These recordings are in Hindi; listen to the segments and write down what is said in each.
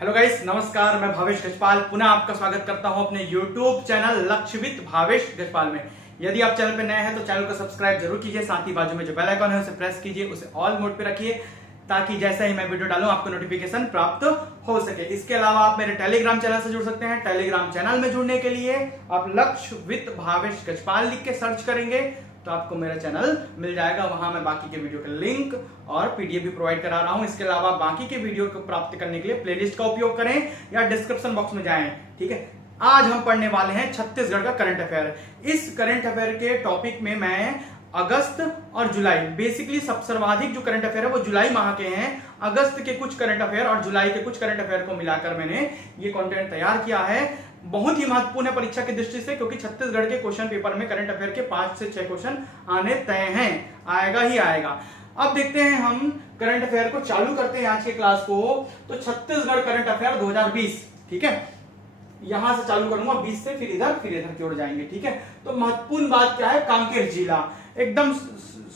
हेलो गाइस, नमस्कार। मैं भावेश गजपाल पुनः आपका स्वागत करता हूं अपने YouTube चैनल लक्ष्यविद भावेश गजपाल में। यदि आप चैनल पर नए हैं तो चैनल को सब्सक्राइब जरूर कीजिए, साथ ही बाजू में जो बेल आइकन है उसे प्रेस कीजिए, उसे ऑल मोड पे रखिए ताकि जैसे ही मैं वीडियो डालूं आपको नोटिफिकेशन प्राप्त हो सके। इसके अलावा आप मेरे टेलीग्राम चैनल से जुड़ सकते हैं। टेलीग्राम चैनल में जुड़ने के लिए आप लक्ष्यविद भावेश गजपाल लिख के सर्च करेंगे तो आपको मेरा चैनल मिल जाएगा। वहां मैं बाकी के वीडियो के लिंक और पीडीएफ भी प्रोवाइड करा रहा हूं। इसके अलावा बाकी के वीडियो को प्राप्त करने के लिए प्लेलिस्ट का उपयोग करें या डिस्क्रिप्शन बॉक्स में जाएं। ठीक है, आज हम पढ़ने वाले हैं छत्तीसगढ़ का करंट अफेयर। इस करंट अफेयर के टॉपिक में मैं अगस्त और जुलाई, बेसिकली सबसे सर्वाधिक जो करंट अफेयर है वो जुलाई माह के हैं। अगस्त के कुछ करंट अफेयर और जुलाई के कुछ करंट अफेयर को मिलाकर मैंने ये कंटेंट तैयार किया है। बहुत ही महत्वपूर्ण है परीक्षा की दृष्टि से, क्योंकि छत्तीसगढ़ के क्वेश्चन पेपर में करंट अफेयर के 5 से 6 क्वेश्चन आने तय हैं, आएगा ही आएगा। अब देखते हैं, हम करंट अफेयर को चालू करते हैं आज के क्लास को। तो छत्तीसगढ़ करंट अफेयर 2020, ठीक है, यहां से चालू करूंगा 20 से, फिर इधर की ओर जाएंगे। ठीक है, तो महत्वपूर्ण बात क्या है, कांकेर जिला। एकदम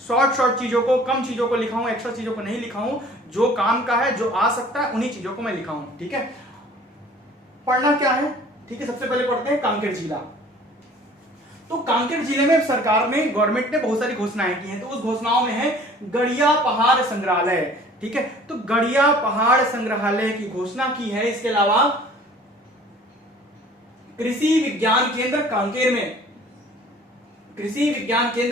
शॉर्ट चीजों को, कम चीजों को लिखा हूं, एक्स्ट्रा चीजों को नहीं लिखा हूं। जो काम का है, जो आ सकता है, उन्हीं चीजों को मैं लिखा हूं। ठीक है, पढ़ना क्या है, ठीक है, सबसे पहले पढ़ते हैं कांकेर जिला। तो कांकेर जिले में सरकार ने, गवर्नमेंट ने बहुत सारी घोषणाएं की हैं। तो उस घोषणाओं में है गड़िया पहाड़ संग्रहालय। ठीक है, तो गड़िया पहाड़ संग्रहालय की घोषणा की है। इसके अलावा कृषि विज्ञान केंद्र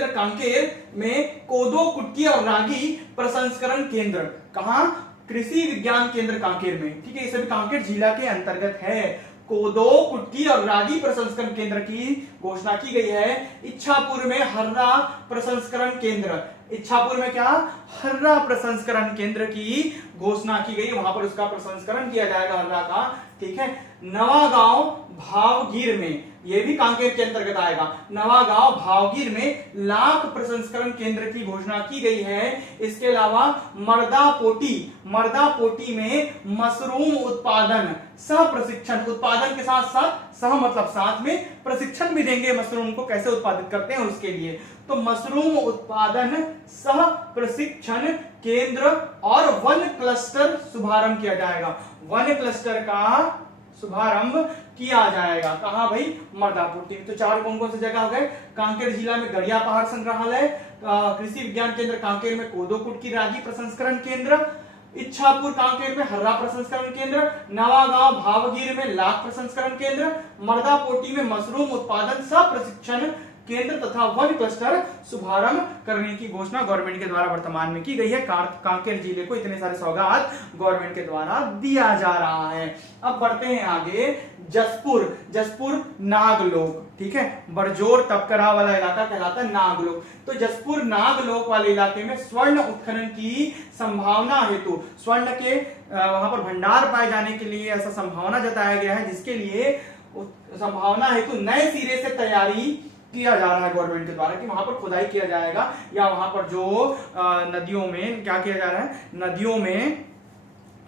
कांकेर में कोदो, कुटकी और रागी प्रसंस्करण केंद्र। कहां? कृषि विज्ञान केंद्र कांकेर में। ठीक है, ये सभी कांकेर जिला के अंतर्गत है। कोदो, कुटकी और रागी प्रसंस्करण केंद्र की घोषणा की गई है। इच्छापुर में हर्रा प्रसंस्करण केंद्र, इच्छापुर में क्या, हर्रा प्रसंस्करण केंद्र की घोषणा की गई। वहां पर उसका प्रसंस्करण किया जाएगा, हर्रा का। ठीक है, नवागांव भावगीर में, यह भी कांकेर के अंतर्गत आएगा। नवागांव भावगीर में लाख प्रसंस्करण केंद्र की घोषणा की गई है। इसके अलावा मर्दापोटी में मशरूम उत्पादन सह प्रशिक्षण, उत्पादन के साथ साथ सह मतलब साथ में प्रशिक्षण भी देंगे, मशरूम को कैसे उत्पादित करते हैं उसके लिए। तो मशरूम उत्पादन सह प्रशिक्षण केंद्र और वन क्लस्टर शुभारंभ किया जाएगा। वन क्लस्टर का शुभारंभ किया जाएगा। कहां भाई? मर्दापोटी। तो चार कौन कौन सी जगह हो गए? कांकेर जिला में गड़िया पहाड़ संग्रहालय, कृषि विज्ञान केंद्र कांकेर में कोदो, कुटकी, रागी प्रसंस्करण केंद्र, इच्छापुर कांकेर में हर्रा प्रसंस्करण केंद्र, नवागांव भावगीर में लाख प्रसंस्करण केंद्र, मर्दापोटी में मशरूम उत्पादन सह प्रशिक्षण केंद्र तथा वन क्लस्टर शुभारंभ करने की घोषणा गवर्नमेंट के द्वारा वर्तमान में की गई है। कांकेर जिले को इतने सारे सौगात गवर्नमेंट के द्वारा दिया जा रहा है। अब बढ़ते हैं आगे। जसपुर नागलोक, ठीक है, बरजोर तपकरा वाला इलाका कहलाता है नागलोक। तो जसपुर नागलोक वाले इलाके में स्वर्ण उत्खनन की संभावना हेतु, स्वर्ण के वहां पर भंडार पाए जाने के लिए ऐसा संभावना जताया गया है, जिसके लिए संभावना हेतु नए सिरे से तैयारी किया जा रहा है गवर्नमेंट के द्वारा, कि वहां पर खुदाई किया जाएगा, या वहां पर जो नदियों में क्या किया जा रहा है, नदियों में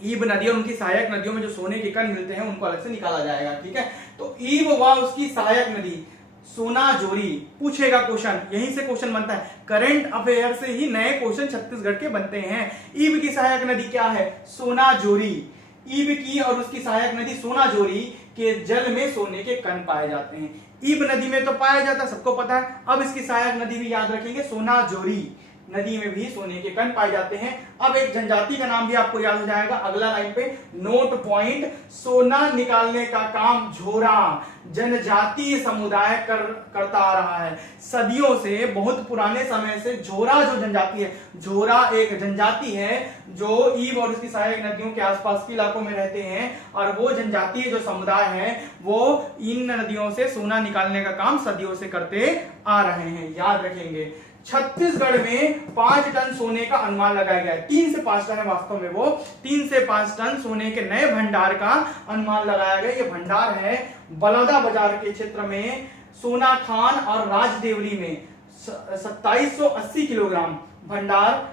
ईब नदी और उनकी सहायक नदियों में जो सोने के कण मिलते हैं उनको अलग से निकाला जाएगा। ठीक है, तो ईब व उसकी सहायक नदी सोनाजोरी, पूछेगा क्वेश्चन, यहीं से क्वेश्चन बनता है। करंट अफेयर से ही नए क्वेश्चन छत्तीसगढ़ के बनते हैं। ईब की सहायक नदी क्या है? सोनाजोरी। ईब की और उसकी सहायक नदी सोनाजोरी के जल में सोने के कण पाए जाते हैं। ईब नदी में तो पाया जाता है, सबको पता है। अब इसकी सहायक नदी भी याद रखेंगे, सोनाजोरी नदी में भी सोने के कण पाए जाते हैं। अब एक जनजाति का नाम भी आपको याद हो जाएगा अगला लाइन पे, नोट पॉइंट। सोना निकालने का काम झोरा जनजातीय समुदाय करता आ रहा है। सदियों से, बहुत पुराने समय से झोरा जो जनजाति है, झोरा एक जनजाति है जो ईब और उसकी सहायक नदियों के आसपास के इलाकों में रहते हैं, और वो जनजातीय जो समुदाय है वो इन नदियों से सोना निकालने का काम सदियों से करते आ रहे हैं, याद रखेंगे। छत्तीसगढ़ में 5 टन सोने का अनुमान लगाया गया है। 3 से 5 टन है वास्तव में, वो 3 से 5 टन सोने के नए भंडार का अनुमान लगाया गया। ये भंडार है बलौदा बाजार के क्षेत्र में, सोना खान और राजदेवली में 2780 किलोग्राम भंडार।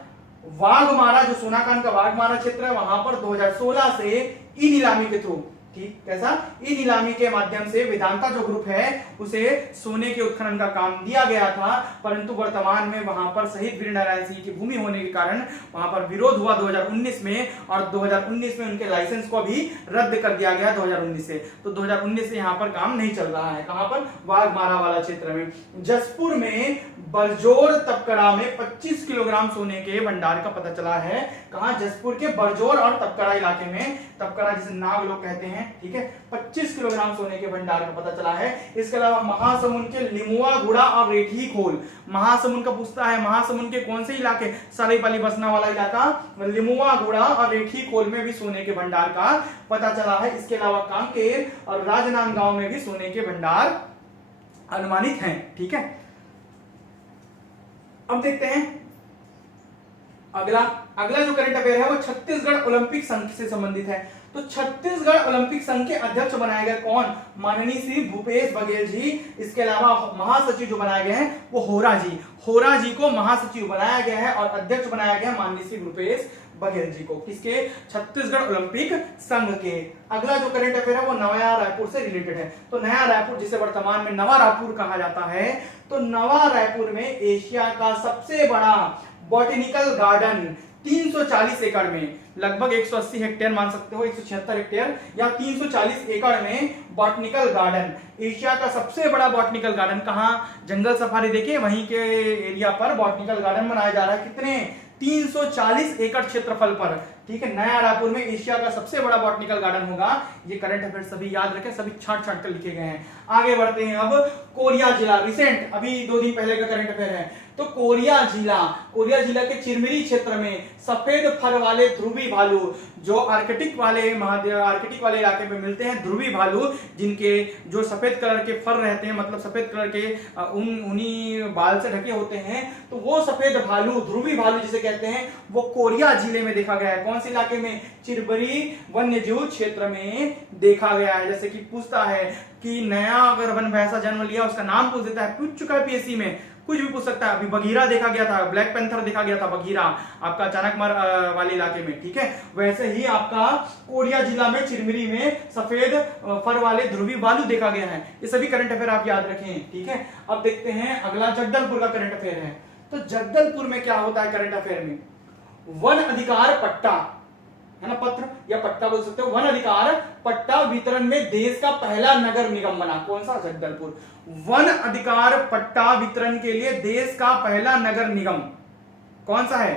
वाघमारा, जो सोना खान का वाघमारा क्षेत्र है, वहां पर 2016 से ई नीलामी के थ्रू ठीक, कैसा? ई नीलामी के माध्यम से वेदांता जो ग्रुप है उसे सोने के उत्खनन का काम दिया गया था, परंतु वर्तमान में वहां पर शहीद वीर नारायण सिंह की भूमि होने के कारण वहां पर विरोध हुआ 2019 में, और 2019 में उनके लाइसेंस को भी रद्द कर दिया गया 2019 से। तो 2019 से यहाँ पर काम नहीं चल रहा है। कहां पर? वाघमारा वाला क्षेत्र में। जसपुर में बरजोर तपकरा में 25 किलोग्राम सोने के भंडार का पता चला है। कहां? जसपुर के बरजोर और तपकरा इलाके में, तपकरा जिसे नाग लोग कहते हैं, ठीक है, 25 किलोग्राम सोने के भंडार का पता चला है। इसके अलावा महासमुंद के लिमुआ गुड़ा और रेठी खोल, महासमुंद का पूछता है, महासमुंद के कौन से इलाके? सरायपाली बसना वाला इलाका, लिमुआ गुड़ा और रेठी खोल में भी सोने के भंडार का पता चला है। इसके अलावा कांकेर और राजनांदगांव में भी सोने के भंडार अनुमानित हैं। ठीक है, अब देखते हैं अगला जो करंट अफेयर है वो छत्तीसगढ़ ओलंपिक संघ से संबंधित है। तो छत्तीसगढ़ ओलंपिक संघ के अध्यक्ष बनाए गए कौन? माननीय श्री भूपेश बघेल जी। इसके अलावा महासचिव जो बनाए गए हैं वो होरा जी को महासचिव बनाया गया है, और अध्यक्ष बनाया गया माननीय श्री भूपेश बघेल जी को। किसके? छत्तीसगढ़ ओलंपिक संघ के। अगला जो करंट अफेयर है वो नया रायपुर से रिलेटेड है। तो नया रायपुर, जिसे वर्तमान में नवा रायपुर कहा जाता है, तो नवा रायपुर में एशिया का सबसे बड़ा बॉटेनिकल गार्डन 340 एकड़ में, लगभग 180 हेक्टेयर मान सकते हो, 176 हेक्टेयर या 340 एकड़ में बॉटनिकल गार्डन, एशिया का सबसे बड़ा बॉटनिकल गार्डन। कहां? जंगल सफारी देखिए वहीं के एरिया पर बॉटनिकल गार्डन बनाया जा रहा है। कितने? 340 एकड़ क्षेत्रफल पर। ठीक है, नया रायपुर में एशिया का सबसे बड़ा बॉटनिकल गार्डन होगा। ये करंट अफेयर सभी याद रखें, सभी छाट कर लिखे गए हैं। आगे बढ़ते हैं। अब कोरिया जिला, रिसेंट अभी 2 दिन पहले का करंट अफेयर है। तो कोरिया जिला के चिरमिरी क्षेत्र में सफेद फर वाले ध्रुवी भालू, जो आर्कटिक वाले इलाके में मिलते हैं, ध्रुवी भालू, जिनके जो सफेद कलर के फर रहते हैं, मतलब सफेद कलर के ऊनी बाल से ढके होते हैं, तो वो सफेद भालू, ध्रुवी भालू जिसे कहते हैं, वो कोरिया जिले में देखा गया है। कौन से इलाके में? चिरमिरी वन्य जीव क्षेत्र में देखा गया है। जैसे कि पूछता है कि नया अगर वन भैंसा जन्म लिया, उसका नाम पूछ देता है, पूछ चुका है पीएससी में, कुछ भी पूछ सकता है। अभी बघीरा देखा गया था, ब्लैक पैंथर देखा गया था, बघीरा आपका चाणकमर वाले इलाके में। ठीक है, वैसे ही आपका कोरिया जिला में चिरमिरी में सफेद फर वाले ध्रुवी भालू देखा गया है। ये सभी करंट अफेयर आप याद रखें। ठीक है, अब देखते हैं अगला जगदलपुर का करंट अफेयर है। तो जगदलपुर में क्या होता है करंट अफेयर में? वन अधिकार पट्टा है ना, पत्र या पट्टा बोल सकते हो। वन अधिकार पट्टा वितरण में देश का पहला नगर निगम बना। कौन सा? जगदलपुर। वन अधिकार पट्टा वितरण के लिए देश का पहला नगर निगम कौन सा है?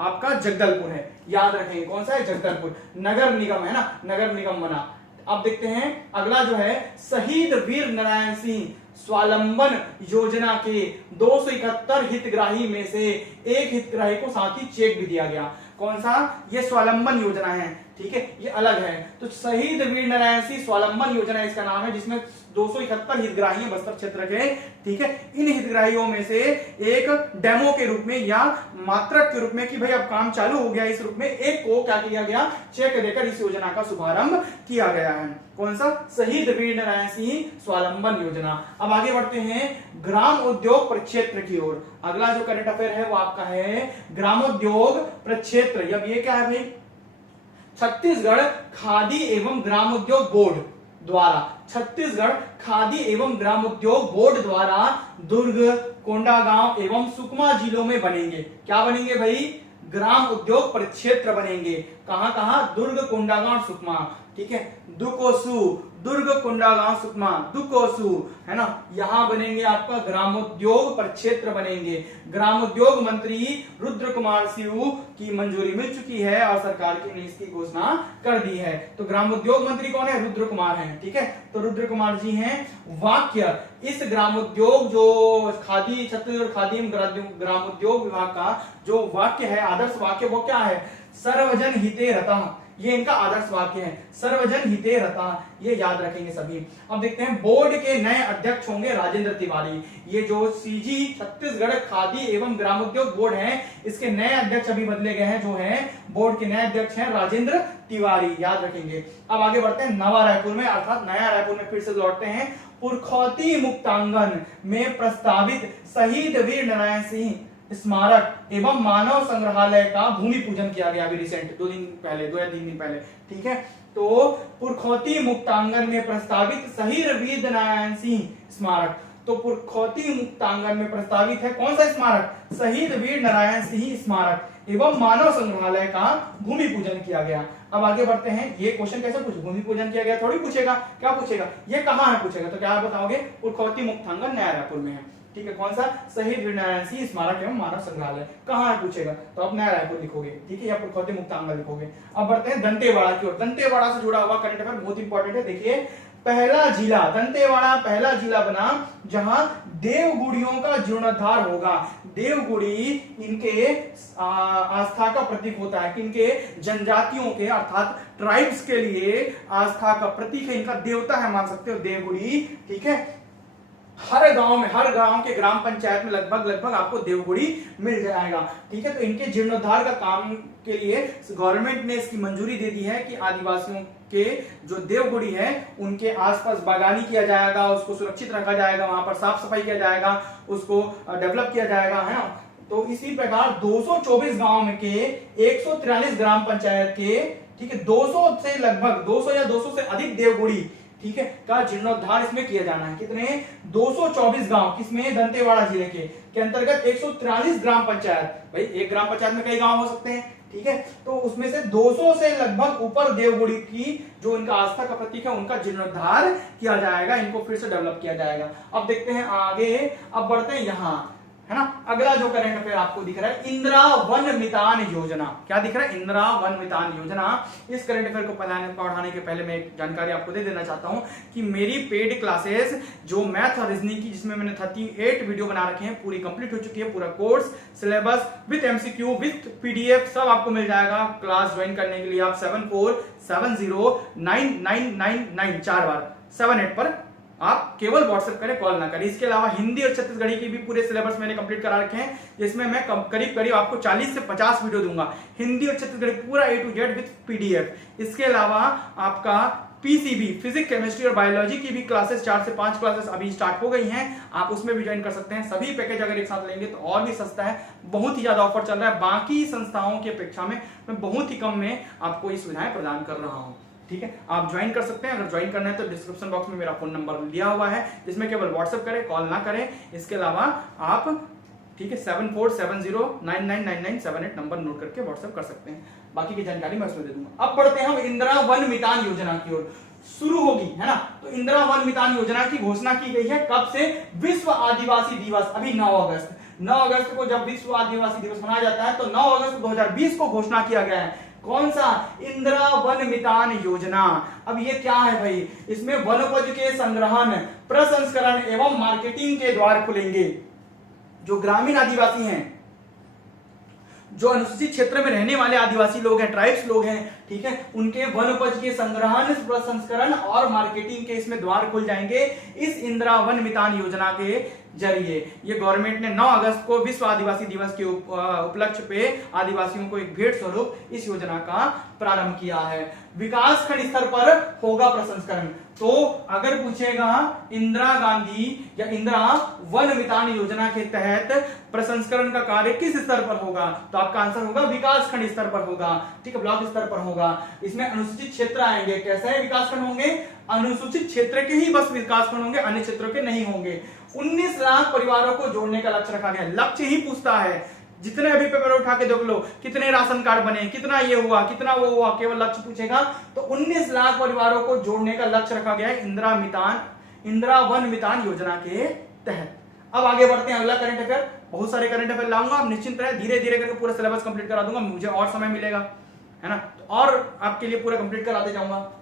आपका जगदलपुर है। याद रखेंगे कौन सा है? जगदलपुर। नगर निगम है ना, नगर निगम बना। अब देखते हैं अगला जो है, शहीद वीर नारायण सिंह स्वावलंबन योजना के 271 हितग्राही में से एक हितग्राही को साथ ही चेक भी दिया गया। कौन सा? ये स्वावलंबन योजना है। ठीक है, ये अलग है। तो शहीद वीर नारायण सिंह स्वावलंबन योजना इसका नाम है, जिसमें 271 हितग्राही हैं बस्तर क्षेत्र के। ठीक है, इन हितग्राहियों में से एक डेमो के रूप में या मात्रक के रूप में कि भाई अब काम चालू हो गया, इस रूप में एक को क्या किया गया? चेक देकर इस योजना का शुभारंभ किया गया है। कौन सा? शहीद वीर नारायण सिंह स्वावलंबन योजना। अब आगे बढ़ते हैं ग्राम उद्योग प्रक्षेत्र की ओर। अगला जो करंट अफेयर है वो आपका है ग्रामोद्योग प्रक्षेत्र। अब ये क्या है भाई? छत्तीसगढ़ खादी एवं ग्रामोद्योग बोर्ड द्वारा, छत्तीसगढ़ खादी एवं ग्रामोद्योग बोर्ड द्वारा दुर्ग, कोंडागांव एवं सुकमा जिलों में बनेंगे। क्या बनेंगे भाई? ग्राम उद्योग प्रक्षेत्र बनेंगे। कहां कहां? दुर्ग, कोंडागांव, सुकमा। ठीक है, दुकोसु, दुर्ग, कोंडागांव, सुकमा, दुकोसु है ना, यहां बनेंगे आपका ग्रामोद्योग प्रक्षेत्र बनेंगे। ग्रामोद्योग मंत्री रुद्र कुमार सिंह की मंजूरी मिल चुकी है और सरकार ने इसकी घोषणा कर दी है। तो ग्रामोद्योग मंत्री कौन है? रुद्र कुमार हैं। ठीक है, तो रुद्र कुमार जी हैं। वाक्य, इस ग्रामोद्योग जो खादी, छत्तीसगढ़ खादी ग्रामोद्योग विभाग का जो वाक्य है, आदर्श वाक्य, वो क्या है? सर्वजन हिते रतः। ये इनका आदर्श वाक्य है, सर्वजन हिते रतः। ये याद रखेंगे सभी। अब देखते हैं बोर्ड के नए अध्यक्ष होंगे राजेंद्र तिवारी। ये जो सीजी छत्तीसगढ़ खादी एवं ग्रामोद्योग बोर्ड है, इसके नए अध्यक्ष अभी बदले गए हैं, जो है बोर्ड के नए अध्यक्ष हैं राजेंद्र तिवारी। याद रखेंगे। अब आगे बढ़ते हैं नवा रायपुर में, अर्थात नया रायपुर में फिर से लौटते हैं। पुरखौती मुक्तांगन में प्रस्तावित शहीद वीर नारायण सिंह स्मारक एवं मानव संग्रहालय का भूमि पूजन किया गया अभी रिसेंट 2 दिन पहले, 2 या 3 दिन पहले, ठीक है। तो पुरखौती मुक्तांगन में प्रस्तावित शहीद वीर नारायण सिंह स्मारक, तो पुरखौती मुक्तांगन में प्रस्तावित है कौन सा स्मारक, शहीद वीर नारायण सिंह स्मारक एवं मानव संग्रहालय का भूमि पूजन किया गया। अब आगे बढ़ते हैं, ये क्वेश्चन कैसे पूछे, भूमि पूजन किया गया थोड़ी पूछेगा, क्या पूछेगा, ये कहाँ है पूछेगा, तो क्या बताओगे, पुरखौती मुक्तांगन नया रायपुर में है, ठीक है। कौन सा, शहीद वीर नारायण सिंह स्मारक एवं मानव संग्रहालय कहाँ है पूछेगा, तो आप नया रायपुर लिखोगे, ठीक है, या पुरखौती मुक्तांगन लिखोगे। अब बढ़ते हैं दंतेवाड़ा की ओर। दंतेवाड़ा से जुड़ा हुआ करंट अफेयर बहुत इंपॉर्टेंट है, देखिए पहला जिला, दंतेवाड़ा पहला जिला बना जहां देवगुड़ियों का जीर्णोद्धार होगा। देवगुड़ी इनके आस्था का प्रतीक होता है, किनके, जनजातियों के अर्थात ट्राइब्स के लिए आस्था का प्रतीक है, इनका देवता है, मान सकते हो देवगुड़ी, ठीक है। हर गांव में, हर गांव के ग्राम पंचायत में लगभग आपको देवगुड़ी मिल जाएगा, ठीक है। तो इनके जीर्णोद्धार का काम के लिए गवर्नमेंट ने इसकी मंजूरी दे दी है कि आदिवासियों के जो देवगुड़ी है उनके आसपास बागानी किया जाएगा, उसको सुरक्षित रखा जाएगा, वहां पर साफ सफाई किया जाएगा, उसको डेवलप किया जाएगा, है ना। तो इसी प्रकार 224 गांव में के 143 ग्राम पंचायत के, ठीक है, 200 से लगभग 200 या 200 से अधिक देवगुड़ी, ठीक है, का जीर्णोद्धार इसमें किया जाना है। कितने, 224 गांव, किसमें, दंतेवाड़ा जिले के अंतर्गत 143 ग्राम पंचायत, भाई एक ग्राम पंचायत में कई गांव हो सकते हैं, ठीक है। तो उसमें से 200 से लगभग ऊपर देवगुड़ी की जो इनका आस्था का प्रतीक है उनका जीर्णोद्धार किया जाएगा, इनको फिर से डेवलप किया जाएगा। अब देखते हैं आगे, अब बढ़ते हैं यहां, है ना। अगला जो करंट अफेयर आपको दिख रहा है, इंदिरा वन मितान योजना, क्या दिख रहा है, इंदिरा वन मितान योजना। इस करंट अफेयर को पढ़ाने के पहले मैं एक जानकारी आपको दे देना चाहता हूं कि मेरी पेड क्लासेस जो मैथ और रीजनिंग की, जिसमें मैंने 38 वीडियो बना रखे हैं, पूरी कंप्लीट हो चुकी है, पूरा course syllabus with MCQ with PDF सब आपको मिल जाएगा। क्लास ज्वाइन करने के लिए आप 74709999 4 बार 78 पर आप केवल व्हाट्सएप करें, कॉल ना करें। इसके अलावा हिंदी और छत्तीसगढ़ी की भी पूरे सिलेबस मैंने कंप्लीट करा रखे हैं, जिसमें मैं करीब आपको 40 से 50 वीडियो दूंगा, हिंदी और छत्तीसगढ़ी पूरा A to Z with PDF. इसके अलावा आपका पीसीबी, फिजिक्स, केमिस्ट्री और बायोलॉजी की भी क्लासेस 4 से 5 क्लासेस अभी स्टार्ट हो गई हैं, आप उसमें भी ज्वाइन कर सकते हैं। सभी पैकेज अगर एक साथ लेंगे तो और भी सस्ता है, बहुत ही ज्यादा ऑफर चल रहा है, बाकी संस्थाओं की अपेक्षा में मैं बहुत ही कम में आपको ये सुविधाएं प्रदान कर रहा हूं, ठीक है। आप ज्वाइन कर सकते हैं, अगर ज्वाइन करना है तो डिस्क्रिप्शन बॉक्स में मेरा फोन नंबर दिया हुआ है, जिसमें केवल व्हाट्सएप करें, कॉल ना करें। इसके अलावा आप, ठीक है, 7470999978 नंबर नोट करके व्हाट्सएप कर सकते हैं, बाकी की जानकारी मैं उसमें दे दूंगा। अब बढ़ते हैं हम इंदिरा वन मितान योजना की ओर, शुरू होगी, है ना। तो इंदिरा वन मितान योजना की घोषणा की गई है, कब से, विश्व आदिवासी दिवस, अभी 9 अगस्त को जब विश्व आदिवासी दिवस मनाया जाता है, तो 9 अगस्त 2020 को घोषणा किया गया है। कौन सा, इंदिरा वन मितान योजना। अब ये क्या है भाई, इसमें वनोपज के संग्रहण, प्रसंस्करण एवं मार्केटिंग के द्वार खुलेंगे। जो ग्रामीण आदिवासी हैं, जो अनुसूचित क्षेत्र में रहने वाले आदिवासी लोग हैं, ट्राइब्स लोग हैं, ठीक है, उनके वनोपज के संग्रहण, प्रसंस्करण और मार्केटिंग के इसमें द्वार खुल जाएंगे इस इंदिरा वन मितान योजना के जरिए। ये गवर्नमेंट ने 9 अगस्त को विश्व आदिवासी दिवस के उपलक्ष्य पे आदिवासियों को एक भेंट स्वरूप इस योजना का प्रारंभ किया है। विकास खंड स्तर पर होगा प्रसंस्करण, तो अगर पूछेगा इंदिरा गांधी या इंदिरा वन मितान योजना के तहत प्रसंस्करण का कार्य किस स्तर पर होगा, तो आपका आंसर होगा विकास खंड स्तर पर होगा, ठीक है, ब्लॉक स्तर पर होगा। इसमें अनुसूचित क्षेत्र आएंगे, कैसे विकास खंड होंगे, अनुसूचित क्षेत्र के ही बस विकास खंड होंगे, अन्य क्षेत्रों के नहीं होंगे। 19 लाख परिवारों को जोड़ने का लक्ष्य रखा गया। लक्ष्य ही पूछता है, जितने अभी पेपर उठा के देख लो, कितने राशन कार्ड बने, कितना ये हुआ, कितना वो हुआ, केवल लक्ष्य पूछेगा। तो 19 लाख परिवारों को जोड़ने का लक्ष्य रखा गया है इंदिरा वन मितान योजना के तहत। अब आगे बढ़ते हैं, अगला करंट अफेयर, बहुत सारे करंट अफेयर लाऊंगा, आप निश्चिंत रहे, धीरे धीरे करके पूरा सिलेबस कंप्लीट करा दूंगा, मुझे और समय मिलेगा, है ना, तो और आपके लिए पूरा कंप्लीट कराते जाऊंगा।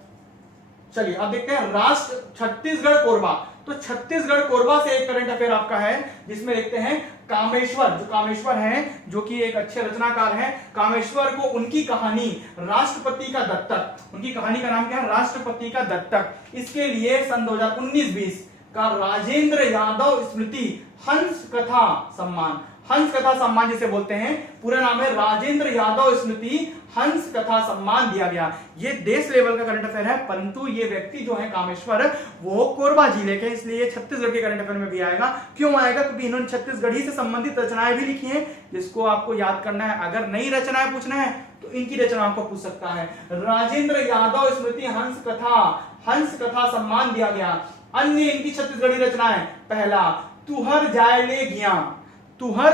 चलिए अब देखते हैं राष्ट्र छत्तीसगढ़ कोरबा। तो छत्तीसगढ़ कोरबा से एक करंट अफेयर आपका है, जिसमें देखते हैं कामेश्वर, जो कामेश्वर हैं, जो कि एक अच्छे रचनाकार हैं, कामेश्वर को उनकी कहानी राष्ट्रपति का दत्तक, उनकी कहानी का नाम क्या है, राष्ट्रपति का दत्तक। इसके लिए सन 2019-20 का राजेंद्र यादव स्मृति हंस कथा सम्मान, हंस कथा सम्मान जिसे बोलते हैं, पूरा नाम है राजेंद्र यादव स्मृति हंस कथा सम्मान दिया गया। ये देश लेवल का करंट अफेयर है, परंतु ये व्यक्ति जो है कामेश्वर, वो कोरबा जिले के, इसलिए छत्तीसगढ़ के करंट अफेयर में भी आएगा। क्यों आएगा? क्योंकि इन्होंने छत्तीसगढ़ी से संबंधित रचनाएं भी लिखी हैं, जिसको आपको याद करना है। अगर नई रचनाएं पूछना है तो इनकी रचनाओं को पूछ सकता है। राजेंद्र यादव स्मृति हंस कथा सम्मान दिया गया। अन्य इनकी छत्तीसगढ़ी रचनाएं, पहला तुहर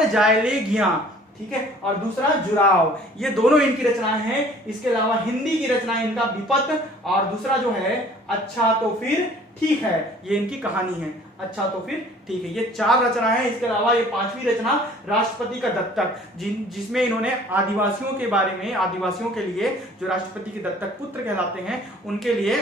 जायले घिया, ठीक है, और दूसरा जुराव, ये दोनों इनकी रचनाएं हैं। इसके अलावा हिंदी की रचनाएं इनका विपत, और दूसरा जो है अच्छा तो फिर ठीक है, ये इनकी कहानी है, अच्छा तो फिर ठीक है। ये 4 रचनाएं हैं। इसके अलावा ये 5वीं रचना राष्ट्रपति का दत्तक, जिसमें इन्होंने आदिवासियों के बारे में, आदिवासियों के लिए जो राष्ट्रपति के दत्तक पुत्र कहलाते हैं, उनके लिए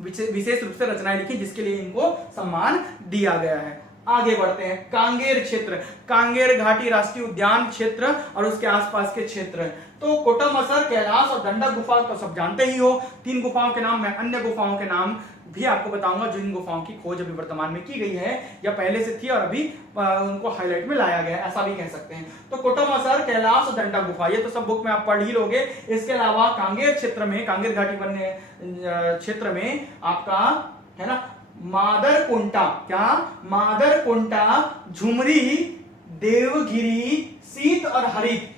विशेष रूप से रचनाएं लिखी, जिसके लिए इनको सम्मान दिया गया है। आगे बढ़ते हैं। कांगेर क्षेत्र, कांगेर घाटी राष्ट्रीय उद्यान क्षेत्र और उसके आसपास के क्षेत्र। तो कोटामसर, कैलाश और गंडक गुफा तो सब जानते ही हो। 3 गुफाओं के नाम, मैं अन्य गुफाओं के नाम भी आपको बताऊंगा जिन गुफाओं की खोज अभी वर्तमान में की गई है या पहले से थी और अभी उनको हाईलाइट में लाया गया है, ऐसा भी कह सकते हैं। तो कोटामसर, कैलाश और गंडक गुफा, ये तो सब बुक में आप पढ़ ही लोगे। इसके अलावा कांगेर क्षेत्र में, कांगेर घाटी वन्य क्षेत्र में आपका है ना मादरकुंटा, क्या मादरकुंटा, झुमरी, देवगिरी, शीत और हरित,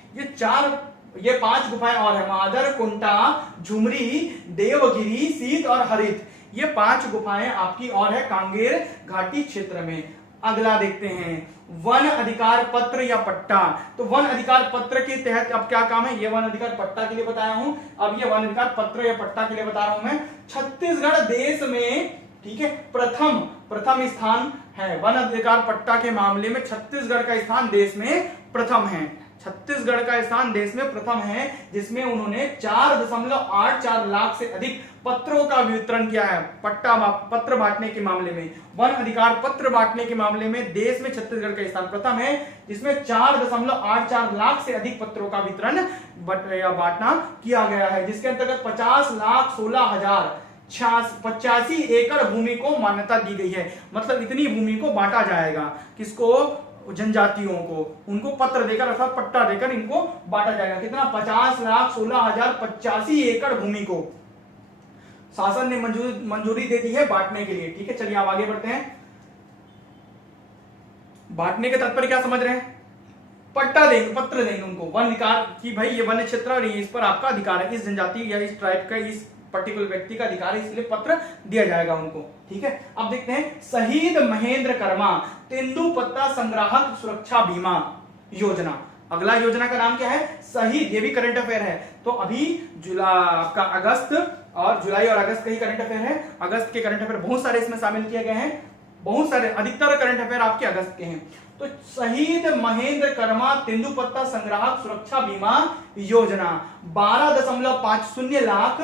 ये 5 गुफाएं और है। मादरकुंटा, झुमरी, देवगिरी, शीत और हरित, ये 5 गुफाएं आपकी और है कांगेर घाटी क्षेत्र में। अगला देखते हैं, वन अधिकार पत्र या पट्टा। तो वन अधिकार पत्र के तहत अब क्या काम है, ये वन अधिकार पट्टा के लिए बताया हूं, अब ये वन अधिकार पत्र या पट्टा के लिए बता रहा हूं मैं। छत्तीसगढ़ देश में, ठीक है, प्रथम स्थान है वन अधिकार पट्टा के मामले में। छत्तीसगढ़ का स्थान देश में प्रथम है, छत्तीसगढ़ का स्थान देश में प्रथम है, जिसमें उन्होंने 4.84 लाख से अधिक पत्रों का वितरण किया है। पत्र बांटने के मामले में, वन अधिकार पत्र बांटने के मामले में देश में छत्तीसगढ़ का स्थान प्रथम है, जिसमें 4.84 लाख से अधिक पत्रों का वितरण बांटना किया गया है, जिसके अंतर्गत 50,16,085 एकड़ भूमि को मान्यता दी गई है। मतलब इतनी भूमि को बांटा जाएगा, किसको? जनजातियों को, उनको पत्र देकर अर्थात पट्टा देकर इनको बांटा जाएगा। कितना? 50,16,085 एकड़ भूमि को शासन ने मंजूरी दे दी है बांटने के लिए। ठीक है, चलिए आप आगे बढ़ते हैं। बांटने का तात्पर्य क्या समझ रहे हैं? पट्टा देंगे, पत्र देंगे उनको, वन अधिकार की भाई ये वन क्षेत्र और इस पर आपका अधिकार है, इस जनजाति या इस ट्राइब का, इस पर्टिकुलर व्यक्ति का अधिकार है, इसलिए पत्र दिया जाएगा उनको। ठीक है, अब देखते हैं शहीद महेंद्र कर्मा तेंदुपत्ता संग्राहक सुरक्षा बीमा योजना। अगला योजना का नाम क्या है? शहीद, ये भी करंट अफेयर है। तो अभी आपका अगस्त और जुलाई और अगस्त का ही करंट अफेयर है। अगस्त के करंट अफेयर बहुत सारे इसमें शामिल किए गए हैं, बहुत सारे, अधिकतर करंट अफेयर आपके अगस्त के हैं। तो शहीद महेंद्र कर्मा तेंदुपत्ता संग्राहक सुरक्षा बीमा योजना 12.50 लाख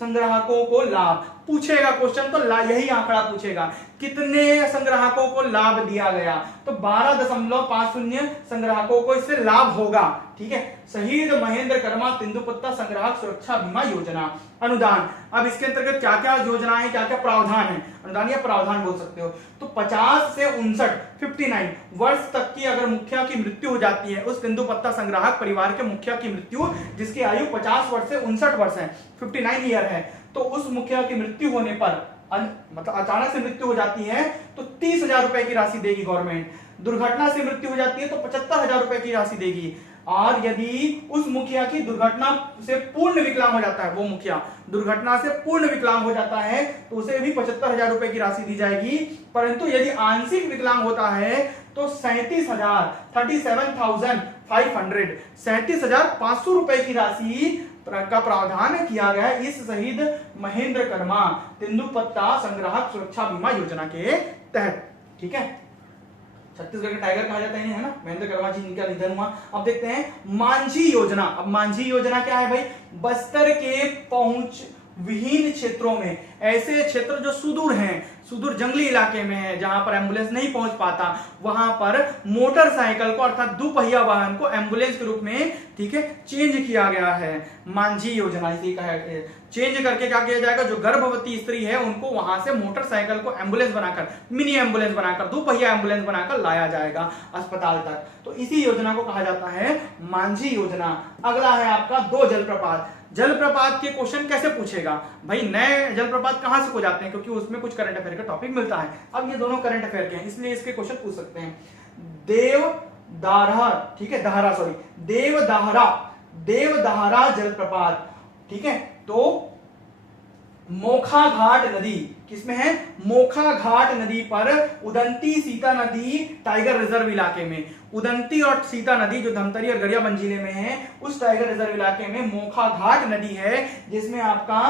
संग्राहकों को लाभ। पूछेगा क्वेश्चन तो यही आंकड़ा पूछेगा, कितने संग्राहकों को लाभ दिया गया? तो 12.50 संग्राहकों को इससे लाभ होगा। ठीक है, शहीद महेंद्र कर्मा तेंदुपत्ता संग्राहक सुरक्षा बीमा योजना। अनुदान, अब इसके अंतर्गत क्या क्या योजनाएं, क्या क्या प्रावधान है, अनुदान या प्रावधान बोल सकते हो। तो 50 से 59 वर्ष तक की अगर मुखिया की मृत्यु हो जाती है, उस तेंदुपत्ता संग्राहक परिवार के मुखिया की मृत्यु, जिसकी आयु 50 वर्ष से 59 वर्ष है, 59 ईयर है, तो उस मुखिया की मृत्यु होने पर, मतलब अचानक से मृत्यु हो जाती है तो 30,000 रुपए की राशि देगी गवर्नमेंट। दुर्घटना से मृत्यु हो जाती है तो 75,000 रुपए की राशि देगी। और यदि उस मुखिया की दुर्घटना से पूर्ण विकलांग हो जाता है, वो मुखिया दुर्घटना से पूर्ण विकलांग हो जाता है, तो उसे भी 75,000 रुपए की राशि दी जाएगी। परंतु यदि आंशिक विकलांग होता है तो 37,500 रुपए की राशि का प्रावधान किया गया है इस शहीद महेंद्र कर्मा तेंदुपत्ता संग्राहक सुरक्षा बीमा योजना के तहत। ठीक है, छत्तीसगढ़ का टाइगर कहा जाता है ना, महेंद्र कर्मा जी, इनका निधन हुआ। अब देखते हैं मांझी योजना। अब मांझी योजना क्या है भाई? बस्तर के विहीन क्षेत्रों में, ऐसे क्षेत्र जो सुदूर हैं, सुदूर जंगली इलाके में है, जहां पर एम्बुलेंस नहीं पहुंच पाता, वहां पर मोटरसाइकिल को अर्थात दुपहिया वाहन को एम्बुलेंस के रूप में, ठीक है, चेंज किया गया है। मांझी योजना इसी का है। चेंज करके क्या किया जाएगा, जो गर्भवती स्त्री है उनको वहां से मोटरसाइकिल को एम्बुलेंस बनाकर, मिनी एम्बुलेंस बनाकर, दुपहिया एम्बुलेंस बनाकर लाया जाएगा अस्पताल तक। तो इसी योजना को कहा जाता है मांझी योजना। अगला है आपका दो जलप्रपात। जलप्रपात के क्वेश्चन कैसे पूछेगा भाई, नए जलप्रपात कहां से हो जाते हैं, क्योंकि उसमें कुछ करंट अफेयर का टॉपिक मिलता है। अब ये दोनों करंट अफेयर के हैं, इसलिए इसके क्वेश्चन पूछ सकते हैं। देवदाहरा, ठीक है, दाहरा सॉरी, देवदाहरा जलप्रपात, ठीक है। तो मोखा घाट नदी किसमें है, मोखा घाट नदी पर उदंती सीता नदी टाइगर रिजर्व इलाके में, उदंती और सीता नदी जो धमतरी और गरियाबंद जिले में है, उस टाइगर रिजर्व इलाके में मोखा घाट नदी है, जिसमें आपका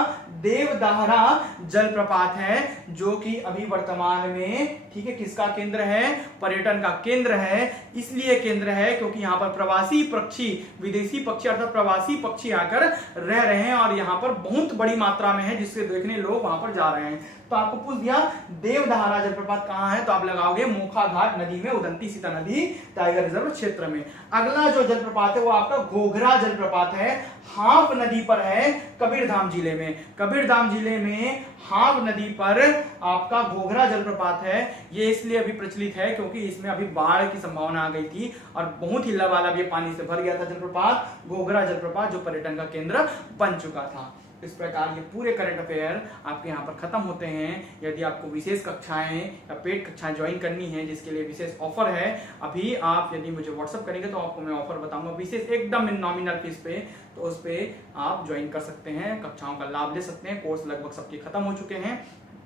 देवदाहरा जलप्रपात है, जो कि अभी वर्तमान में, ठीक है, किसका केंद्र है, पर्यटन का केंद्र है। इसलिए केंद्र है क्योंकि यहाँ पर प्रवासी पक्षी, विदेशी पक्षी अर्थात प्रवासी पक्षी आकर रह रहे हैं और यहाँ पर बहुत बड़ी मात्रा में है, जिससे देखने लोग वहां पर जा रहे हैं। तो आपको पूछ दिया देवदाहरा जलप्रपात कहां है, तो आप लगाओगे मोखा घाट नदी में, उदंती सीता नदी टाइगर रिजर्व क्षेत्र में। अगला जो जलप्रपात है वो आपका घोघरा जलप्रपात है, हांफ नदी पर है, कबीरधाम जिले में। कबीरधाम जिले में हांफ नदी पर आपका घोघरा जलप्रपात है। ये इसलिए अभी प्रचलित है क्योंकि इसमें अभी बाढ़ की संभावना आ गई थी और बहुत ही लबालब ये पानी से भर गया था जलप्रपात, घोघरा जलप्रपात, जो पर्यटन का केंद्र बन चुका था। इस प्रकार ये पूरे करंट अफेयर आपके यहाँ पर खत्म होते हैं। यदि आपको विशेष कक्षाएं या पेड कक्षाएं ज्वाइन करनी है, जिसके लिए विशेष ऑफर है, अभी आप यदि मुझे व्हाट्सअप करेंगे तो आपको मैं ऑफर बताऊंगा विशेष एकदम नॉमिनल फीस पे, तो उस पे आप ज्वाइन कर सकते हैं, कक्षाओं का लाभ ले सकते हैं। कोर्स लगभग सबके खत्म हो चुके हैं,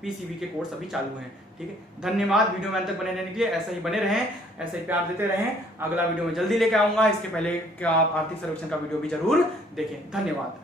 पीसीबी के कोर्स अभी चालू हैं, ठीक है। धन्यवाद वीडियो में अंत तक बने रहने के लिए, ऐसे ही बने रहें, ऐसे ही प्यार देते रहें। अगला वीडियो में जल्दी लेके आऊंगा, इसके पहले क्या आप आर्थिक सर्वेक्षण का वीडियो भी जरूर देखें। धन्यवाद।